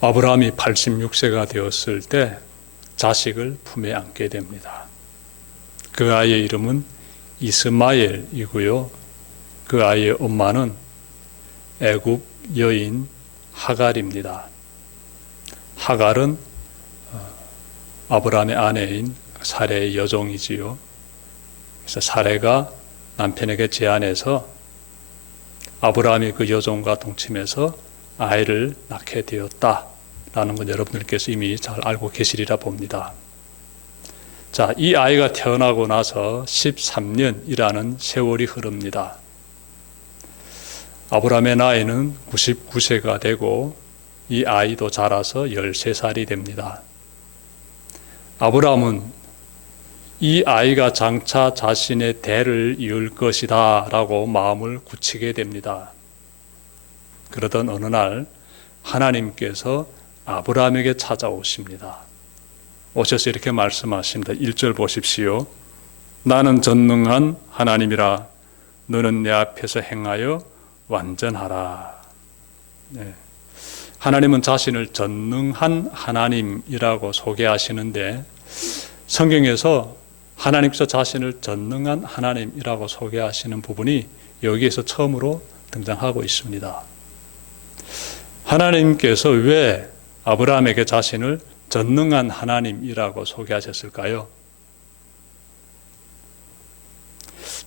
아브라함이 86세가 되었을 때 자식을 품에 안게 됩니다. 그 아이의 이름은 이스마엘이고요. 그 아이의 엄마는 애굽 여인 하갈입니다. 하갈은 아브라함의 아내인 사레의 여종이지요. 그래서 사레가 남편에게 제안해서 아브라함이 그 여종과 동침해서 아이를 낳게 되었다라는 건 여러분들께서 이미 잘 알고 계시리라 봅니다. 자, 이 아이가 태어나고 나서 13년이라는 세월이 흐릅니다. 아브라함의 나이는 99세가 되고 이 아이도 자라서 13살이 됩니다. 아브라함은 이 아이가 장차 자신의 대를 이을 것이다 라고 마음을 굳히게 됩니다. 그러던 어느 날 하나님께서 아브라함에게 찾아오십니다. 오셔서 이렇게 말씀하십니다. 1절 보십시오. 나는 전능한 하나님이라 너는 내 앞에서 행하여 완전하라. 네. 하나님은 자신을 전능한 하나님이라고 소개하시는데 성경에서 하나님께서 자신을 전능한 하나님이라고 소개하시는 부분이 여기에서 처음으로 등장하고 있습니다. 하나님께서 왜 아브라함에게 자신을 전능한 하나님이라고 소개하셨을까요?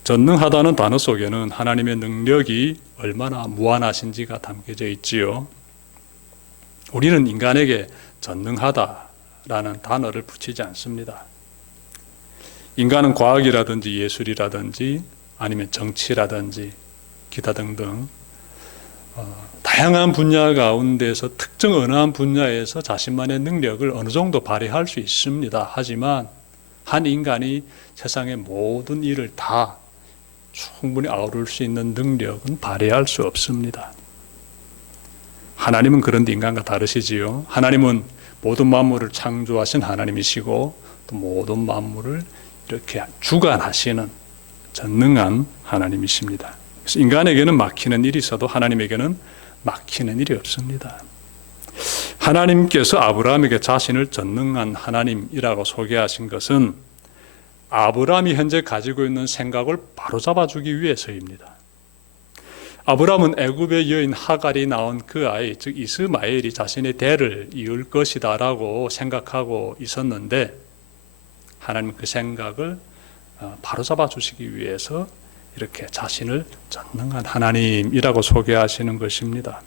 전능하다는 단어 속에는 하나님의 능력이 얼마나 무한하신지가 담겨져 있지요. 우리는 인간에게 전능하다라는 단어를 붙이지 않습니다. 인간은 과학이라든지 예술이라든지 아니면 정치라든지 기타 등등 다양한 분야 가운데서 특정 어느 한 분야에서 자신만의 능력을 어느 정도 발휘할 수 있습니다. 하지만 한 인간이 세상의 모든 일을 다 충분히 아우를 수 있는 능력은 발휘할 수 없습니다. 하나님은 그런데 인간과 다르시지요. 하나님은 모든 만물을 창조하신 하나님이시고 또 모든 만물을 이렇게 주관하시는 전능한 하나님이십니다. 그래서 인간에게는 막히는 일이 있어도 하나님에게는 막히는 일이 없습니다. 하나님께서 아브라함에게 자신을 전능한 하나님이라고 소개하신 것은 아브라함이 현재 가지고 있는 생각을 바로잡아주기 위해서입니다. 아브라함은 애굽의 여인 하갈이 낳은 그 아이, 즉 이스마엘이 자신의 대를 이을 것이다 라고 생각하고 있었는데 하나님은 그 생각을 바로잡아 주시기 위해서 이렇게 자신을 전능한 하나님이라고 소개하시는 것입니다.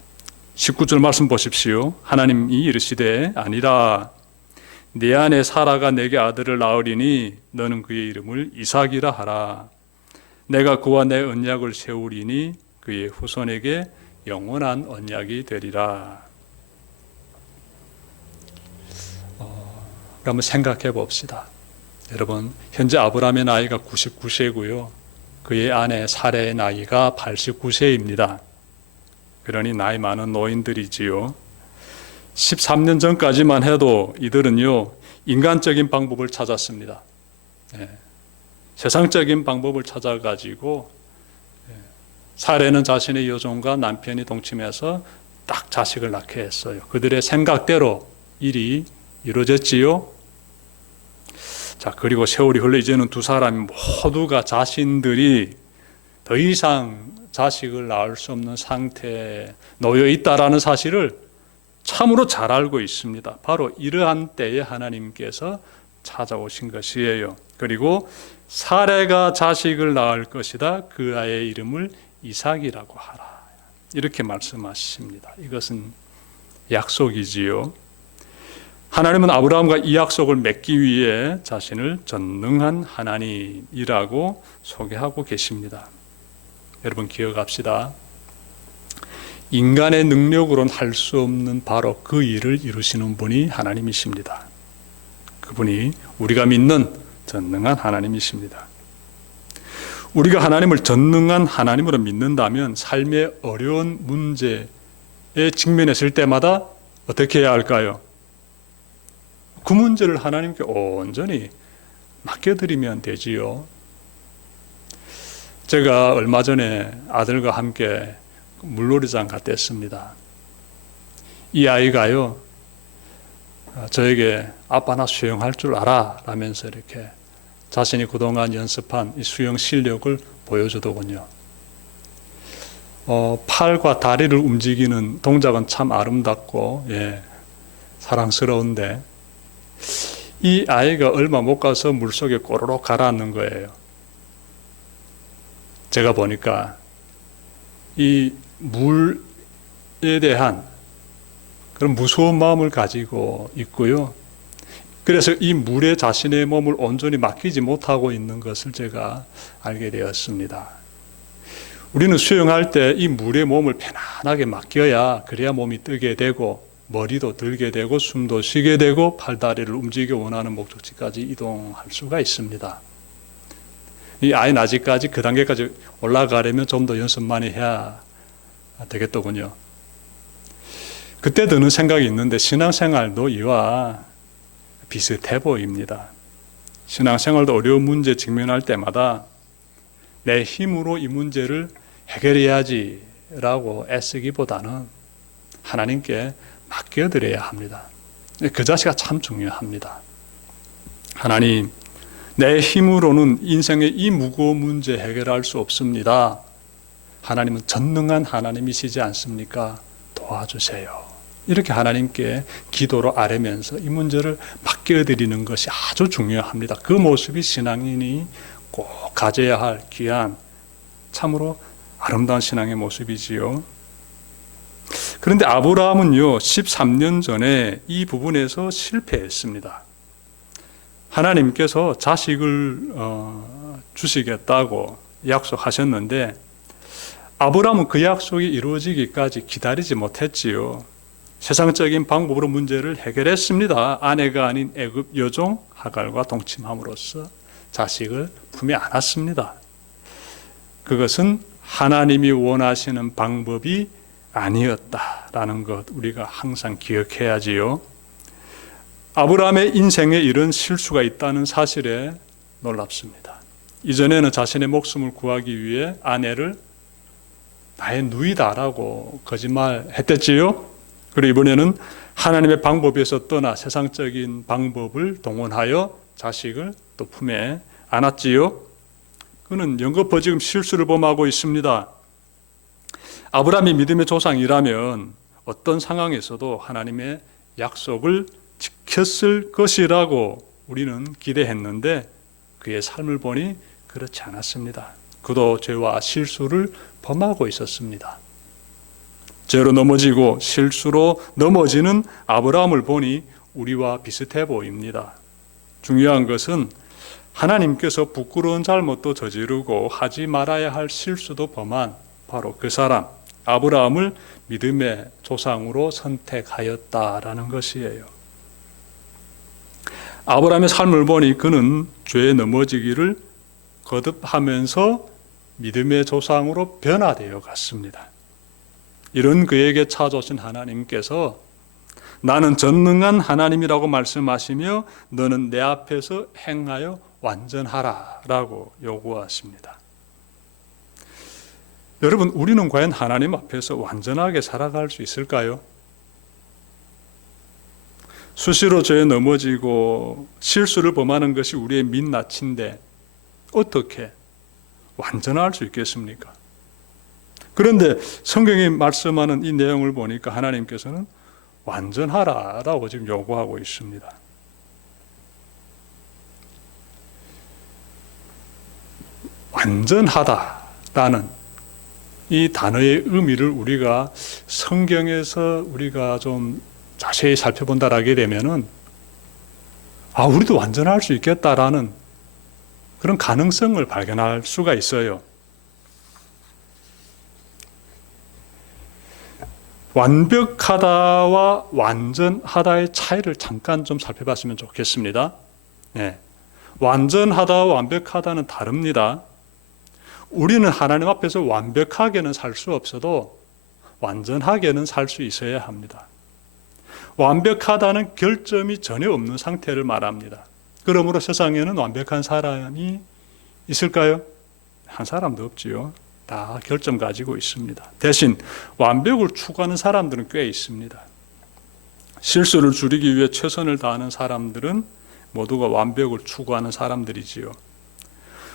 19절 말씀 보십시오. 하나님이 이르시되 아니라 네 아내 사라가 내게 아들을 낳으리니 너는 그의 이름을 이삭이라 하라. 내가 그와 내 언약을 세우리니 그의 후손에게 영원한 언약이 되리라. 한번 생각해 봅시다. 여러분, 현재 아브라함의 나이가 99세고요. 그의 아내 사레의 나이가 89세입니다. 그러니 나이 많은 노인들이지요. 13년 전까지만 해도 이들은요, 인간적인 방법을 찾았습니다. 세상적인 방법을 찾아가지고 사레는 자신의 여종과 남편이 동침해서 딱 자식을 낳게 했어요. 그들의 생각대로 일이 이루어졌지요. 자, 그리고 세월이 흘러 이제는 두 사람이 모두가 자신들이 더 이상 자식을 낳을 수 없는 상태에 놓여 있다라는 사실을 참으로 잘 알고 있습니다. 바로 이러한 때에 하나님께서 찾아오신 것이에요. 그리고 사레가 자식을 낳을 것이다. 그 아이의 이름을 이삭이라고 하라. 이렇게 말씀하십니다. 이것은 약속이지요. 하나님은 아브라함과 이 약속을 맺기 위해 자신을 전능한 하나님이라고 소개하고 계십니다. 여러분 기억합시다. 인간의 능력으로는 할 수 없는 바로 그 일을 이루시는 분이 하나님이십니다. 그분이 우리가 믿는 전능한 하나님이십니다. 우리가 하나님을 전능한 하나님으로 믿는다면 삶의 어려운 문제에 직면했을 때마다 어떻게 해야 할까요? 그 문제를 하나님께 온전히 맡겨드리면 되지요. 제가 얼마 전에 아들과 함께 물놀이장 갔다 왔습니다. 이 아이가요, 저에게 아빠 나 수영할 줄 알아 라면서 이렇게 자신이 그동안 연습한 이 수영 실력을 보여주더군요. 팔과 다리를 움직이는 동작은 참 아름답고 사랑스러운데 이 아이가 얼마 못 가서 물속에 꼬르륵 가라앉는 거예요. 제가 보니까 이 물에 대한 그런 무서운 마음을 가지고 있고요. 그래서 이 물에 자신의 몸을 온전히 맡기지 못하고 있는 것을 제가 알게 되었습니다. 우리는 수영할 때 이 물에 몸을 편안하게 맡겨야 그래야 몸이 뜨게 되고 머리도 들게 되고 숨도 쉬게 되고 팔다리를 움직여 원하는 목적지까지 이동할 수가 있습니다. 이 아이는 아직까지 그 단계까지 올라가려면 좀 더 연습 많이 해야 되겠더군요. 그때 드는 생각이 있는데 신앙생활도 이와 비슷해 보입니다. 신앙생활도 어려운 문제에 직면할 때마다 내 힘으로 이 문제를 해결해야지라고 애쓰기보다는 하나님께 맡겨드려야 합니다. 그 자체가 참 중요합니다. 하나님, 내 힘으로는 인생의 이 무거운 문제 해결할 수 없습니다. 하나님은 전능한 하나님이시지 않습니까? 도와주세요. 이렇게 하나님께 기도로 아뢰면서 이 문제를 맡겨드리는 것이 아주 중요합니다. 그 모습이 신앙인이 꼭 가져야 할 귀한 참으로 아름다운 신앙의 모습이지요. 그런데 아브라함은요 13년 전에 이 부분에서 실패했습니다. 하나님께서 자식을 주시겠다고 약속하셨는데 아브라함은 그 약속이 이루어지기까지 기다리지 못했지요. 세상적인 방법으로 문제를 해결했습니다. 아내가 아닌 애굽 여종 하갈과 동침함으로써 자식을 품에 안았습니다. 그것은 하나님이 원하시는 방법이 아니었다라는 것 우리가 항상 기억해야지요. 아브라함의 인생에 이런 실수가 있다는 사실에 놀랍습니다. 이전에는 자신의 목숨을 구하기 위해 아내를 나의 누이다라고 거짓말했댔지요. 그리고 이번에는 하나님의 방법에서 떠나 세상적인 방법을 동원하여 자식을 또 품에 안았지요. 그는 연거푸 지금 실수를 범하고 있습니다. 아브라함이 믿음의 조상이라면 어떤 상황에서도 하나님의 약속을 지켰을 것이라고 우리는 기대했는데 그의 삶을 보니 그렇지 않았습니다. 그도 죄와 실수를 범하고 있었습니다. 죄로 넘어지고 실수로 넘어지는 아브라함을 보니 우리와 비슷해 보입니다. 중요한 것은 하나님께서 부끄러운 잘못도 저지르고 하지 말아야 할 실수도 범한 바로 그 사람 아브라함을 믿음의 조상으로 선택하였다라는 것이에요. 아브라함의 삶을 보니 그는 죄에 넘어지기를 거듭하면서 믿음의 조상으로 변화되어 갔습니다. 이런 그에게 찾아오신 하나님께서 나는 전능한 하나님이라고 말씀하시며 너는 내 앞에서 행하여 완전하라 라고 요구하십니다. 여러분, 우리는 과연 하나님 앞에서 완전하게 살아갈 수 있을까요? 수시로 죄에 넘어지고 실수를 범하는 것이 우리의 민낯인데 어떻게 완전할 수 있겠습니까? 그런데 성경이 말씀하는 이 내용을 보니까 하나님께서는 완전하라라고 지금 요구하고 있습니다. 완전하다라는 이 단어의 의미를 우리가 성경에서 우리가 좀 자세히 살펴본다라게 되면은 우리도 완전할 수 있겠다라는 그런 가능성을 발견할 수가 있어요. 완벽하다와 완전하다의 차이를 잠깐 좀 살펴봤으면 좋겠습니다. 완전하다와 완벽하다는 다릅니다. 우리는 하나님 앞에서 완벽하게는 살 수 없어도 완전하게는 살 수 있어야 합니다. 완벽하다는 결점이 전혀 없는 상태를 말합니다. 그러므로 세상에는 완벽한 사람이 있을까요? 한 사람도 없지요. 다 결점 가지고 있습니다. 대신 완벽을 추구하는 사람들은 꽤 있습니다. 실수를 줄이기 위해 최선을 다하는 사람들은 모두가 완벽을 추구하는 사람들이지요.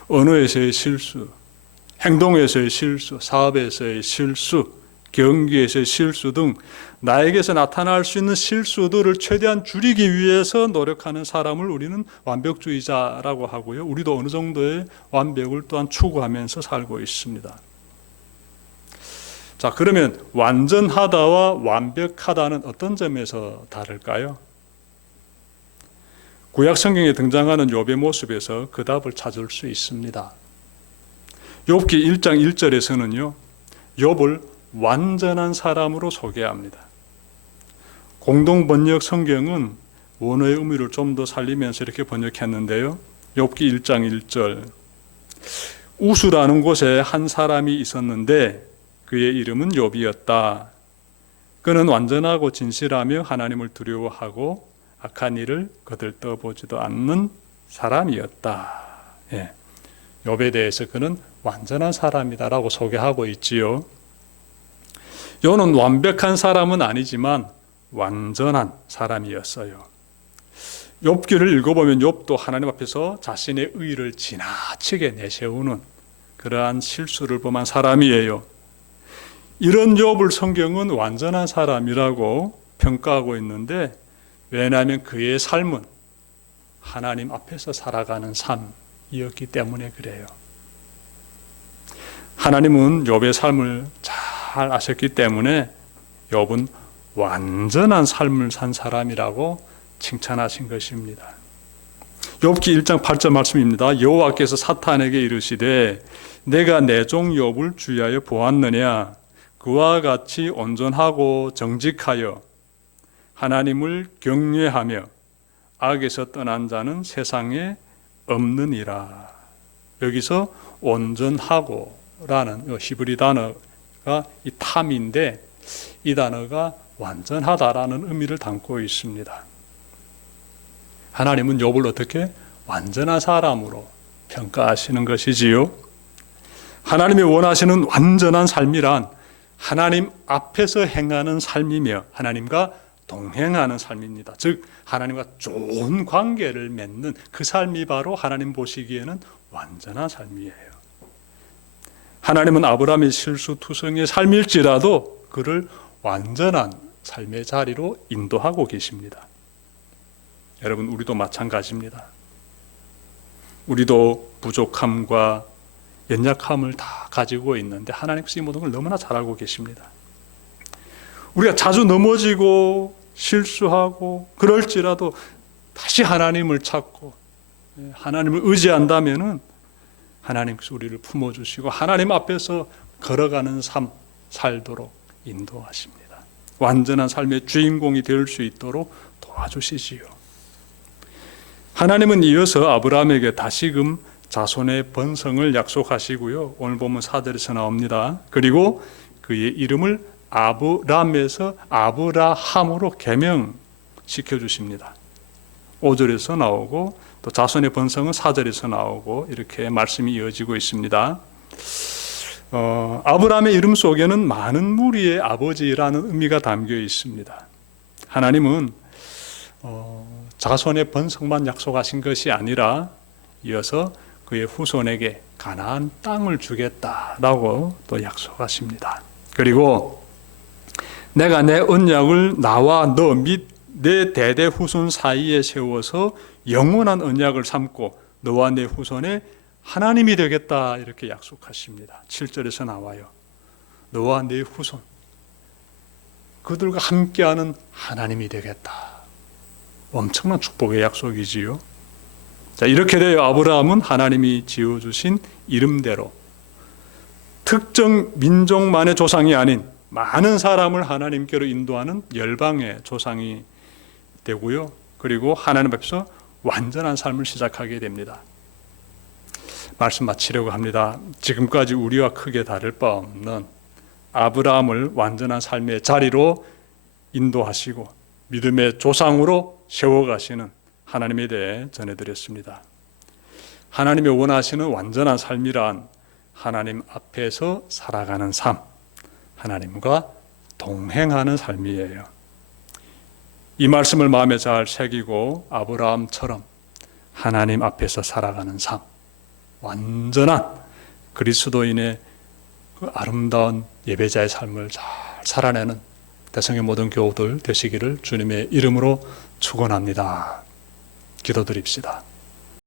언어에서의 실수, 행동에서의 실수, 사업에서의 실수, 경기에서의 실수 등 나에게서 나타날 수 있는 실수들을 최대한 줄이기 위해서 노력하는 사람을 우리는 완벽주의자라고 하고요. 우리도 어느 정도의 완벽을 또한 추구하면서 살고 있습니다. 자, 그러면 완전하다와 완벽하다는 어떤 점에서 다를까요? 구약 성경에 등장하는 욥의 모습에서 그 답을 찾을 수 있습니다. 욥기 1장 1절에서는요, 욥을 완전한 사람으로 소개합니다. 공동 번역 성경은 원어의 의미를 좀 더 살리면서 이렇게 번역했는데요. 욥기 1장 1절, 우수라는 곳에 한 사람이 있었는데 그의 이름은 욥이었다. 그는 완전하고 진실하며 하나님을 두려워하고 악한 일을 거들떠보지도 않는 사람이었다. 예. 욥에 대해서 그는 완전한 사람이다라고 소개하고 있지요. 욥은 완벽한 사람은 아니지만 완전한 사람이었어요. 욥기를 읽어보면 욥도 하나님 앞에서 자신의 의를 지나치게 내세우는 그러한 실수를 범한 사람이에요. 이런 욥을 성경은 완전한 사람이라고 평가하고 있는데, 왜냐하면 그의 삶은 하나님 앞에서 살아가는 삶이었기 때문에 그래요. 하나님은 욥의 삶을 잘 아셨기 때문에 욥은 완전한 삶을 산 사람이라고 칭찬하신 것입니다. 욥기 1장 8절 말씀입니다. 여호와께서 사탄에게 이르시되 내가 내 종 욥을 주의하여 보았느냐? 그와 같이 온전하고 정직하여 하나님을 경외하며 악에서 떠난 자는 세상에 없느니라. 여기서 온전하고라는 히브리 단어가 이 탐인데, 이 단어가 완전하다라는 의미를 담고 있습니다. 하나님은 욥을 어떻게 완전한 사람으로 평가하시는 것이지요. 하나님이 원하시는 완전한 삶이란 하나님 앞에서 행하는 삶이며 하나님과 동행하는 삶입니다. 즉 하나님과 좋은 관계를 맺는 그 삶이 바로 하나님 보시기에는 완전한 삶이에요. 하나님은 아브라함의 실수투성이의 삶일지라도 그를 완전한 삶의 자리로 인도하고 계십니다. 여러분, 우리도 마찬가지입니다. 우리도 부족함과 연약함을 다 가지고 있는데 하나님께서 이 모든 걸 너무나 잘 알고 계십니다. 우리가 자주 넘어지고 실수하고 그럴지라도 다시 하나님을 찾고 하나님을 의지한다면은 하나님께서 우리를 품어주시고 하나님 앞에서 걸어가는 삶 살도록 인도하십니다. 완전한 삶의 주인공이 될 수 있도록 도와주시지요. 하나님은 이어서 아브라함에게 다시금 자손의 번성을 약속하시고요. 오늘 보면 4절에서 나옵니다. 그리고 그의 이름을 아브람에서 아브라함으로 개명시켜 주십니다. 5절에서 나오고 또 자손의 번성은 4절에서 나오고 이렇게 말씀이 이어지고 있습니다. 아브라함의 이름 속에는 많은 무리의 아버지라는 의미가 담겨 있습니다. 하나님은 자손의 번성만 약속하신 것이 아니라 이어서 그의 후손에게 가나안 땅을 주겠다라고 또 약속하십니다. 그리고 내가 내 언약을 나와 너 및 내 대대 후손 사이에 세워서 영원한 언약을 삼고 너와 내 후손의 하나님이 되겠다 이렇게 약속하십니다. 7절에서 나와요. 너와 내 후손, 그들과 함께하는 하나님이 되겠다. 엄청난 축복의 약속이지요. 자, 이렇게 되어 아브라함은 하나님이 지어주신 이름대로 특정 민족만의 조상이 아닌 많은 사람을 하나님께로 인도하는 열방의 조상이 되고요. 그리고 하나님 앞에서 완전한 삶을 시작하게 됩니다. 말씀 마치려고 합니다. 지금까지 우리와 크게 다를 바 없는 아브라함을 완전한 삶의 자리로 인도하시고 믿음의 조상으로 세워가시는 하나님에 대해 전해드렸습니다. 하나님이 원하시는 완전한 삶이란 하나님 앞에서 살아가는 삶, 하나님과 동행하는 삶이에요. 이 말씀을 마음에 잘 새기고 아브라함처럼 하나님 앞에서 살아가는 삶, 완전한 그리스도인의 그 아름다운 예배자의 삶을 잘 살아내는 대성의 모든 교우들 되시기를 주님의 이름으로 축원합니다. 기도드립시다.